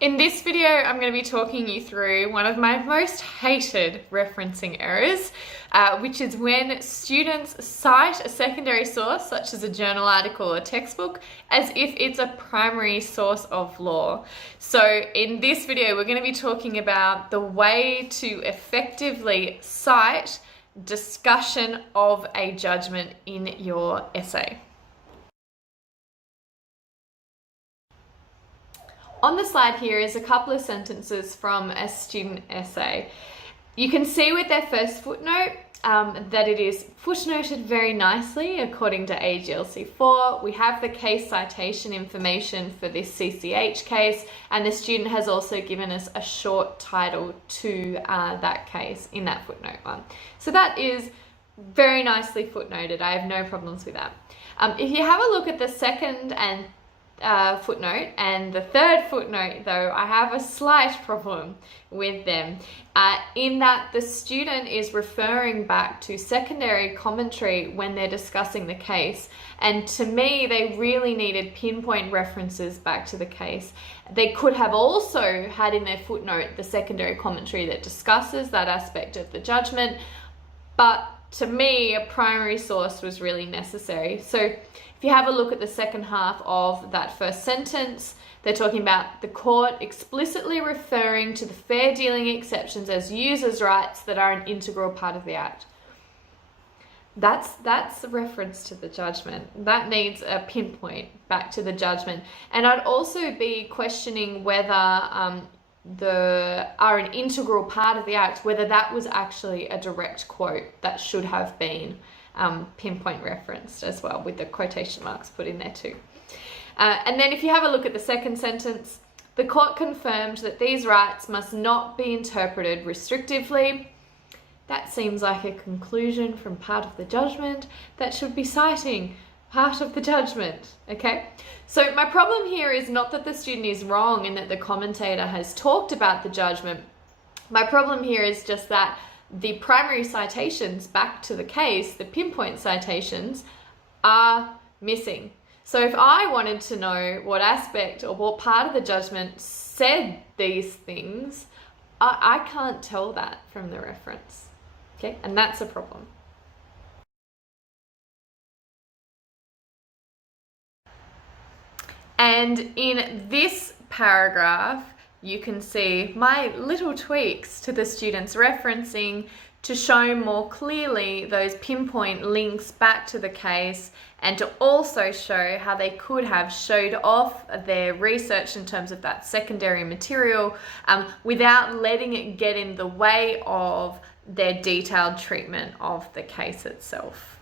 In this video, I'm going to be talking you through one of my most hated referencing errors, which is when students cite a secondary source, such as a journal article or textbook, as if it's a primary source of law. So in this video, we're going to be talking about the way to effectively cite discussion of a judgment in your essay. On the slide here is a couple of sentences from a student essay. You can see with their first footnote that it is footnoted very nicely according to AGLC4. We have the case citation information for this CCH case, and the student has also given us a short title to that case in that footnote one. So that is very nicely footnoted. I have no problems with that. If you have a look at the second and footnote and the third footnote, though, I have a slight problem with them in that the student is referring back to secondary commentary when they're discussing the case, and to me they really needed pinpoint references back to the case. They could have also had in their footnote the secondary commentary that discusses that aspect of the judgment, but to me a primary source was really necessary. So if you have a look at the second half of that first sentence, they're talking about the court explicitly referring to the fair dealing exceptions as users' rights that are an integral part of the Act. That's a reference to the judgment. That needs a pinpoint back to the judgment. And I'd also be questioning whether are an integral part of the Act, whether that was actually a direct quote that should have been pinpoint referenced as well, with the quotation marks put in there too. And then if you have a look at the second sentence, the court confirmed that these rights must not be interpreted restrictively. That seems like a conclusion from part of the judgment that should be citing part of the judgment, okay? So my problem here is not that the student is wrong and that the commentator has talked about the judgment. My problem here is just that the primary citations back to the case, the pinpoint citations, are missing. So if I wanted to know what aspect or what part of the judgment said these things, I can't tell that from the reference, okay? And that's a problem. And in this paragraph, you can see my little tweaks to the student's referencing to show more clearly those pinpoint links back to the case, and to also show how they could have showed off their research in terms of that secondary material without letting it get in the way of their detailed treatment of the case itself.